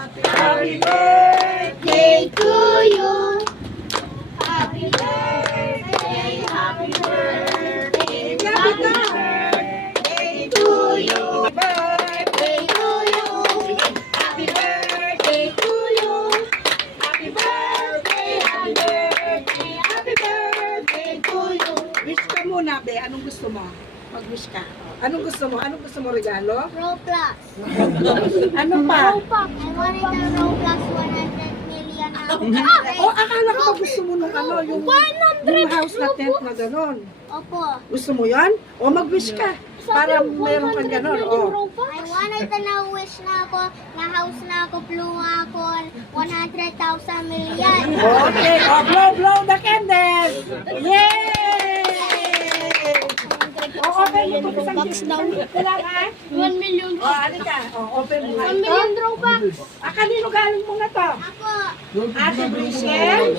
Happy birthday to you. Happy birthday to you. Happy birthday to you. Birthday to you. Happy birthday to you. Happy birthday, happy birthday, happy birthday to you. Wish ka muna, be. Anong gusto mo? Mag-wish ka. Anong gusto mo? Anong gusto mo regalo? Roblox. Ano pa? I wanted the Roblox 100 million Oh, akala ko gusto mo nung ano, yung house na tent na gano'n. Opo. Gusto mo yan? O mag-wish ka. Para meron kang gano'n. Oh. I wanted na wish na ako, na house na ako, blue ako, 100,000 million. Okay. Oh, blow the candle. Yay! Oh, open mo ito isang gift daw. Kailangan ha? 1 million. Oh, ano ka? Oh, open mo 1 ito. million Robux. Kanino galing mo na to? Ako. Ate Brisel?